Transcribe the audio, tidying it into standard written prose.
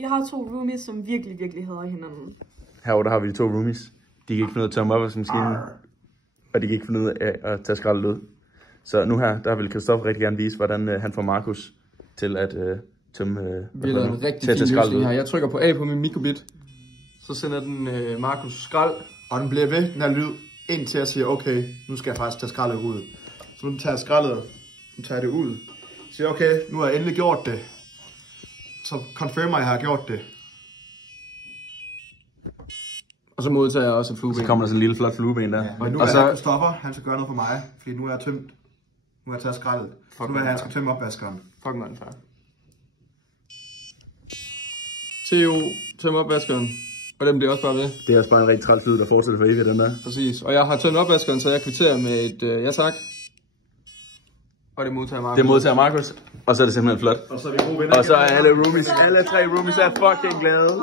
Jeg har 2 roomies, som virkelig hader hinanden. Herovre der har vi de 2 roomies. De kan ikke finde ud af at tømme opvaskemaskinen. Og de kan ikke finde ud af at tage skraldet ud. Så nu her, der vil Christoffer rigtig gerne vise, hvordan han får Markus til at tømme... Vi har lavet en rigtig fin løsning her. Jeg trykker på A på min mikrobit. Så sender den Markus skrald. Og den bliver ved, den her lyd, indtil jeg siger, okay, nu skal jeg faktisk tage skraldet ud. Så nu tager jeg skraldet, nu tager jeg det ud. Så siger okay, nu har jeg endelig gjort det. Så confirmer jeg har gjort det. Og så modtager jeg også et flueben. Så kommer der sådan en lille flot flueben der. Ja, men nu er jeg Christoffer, han skal gøre noget for mig, fordi nu er jeg tømt. Nu har jeg taget skraldet. Så nu er han skal tømme opvaskeren. Fuck man, far. Theo, tøm opvaskeren. Og den bliver også bare ved. Det er også bare en rigtig træls lyd, der fortsætter for evigt, den der. Præcis. Og jeg har tømt opvaskeren, så jeg kvitterer med et ja tak. Og det modtager Markus. Det modtager Markus. Og så er det simpelthen flot. Og så er vi gode venner. Og så er alle 3 roomies er fucking glade.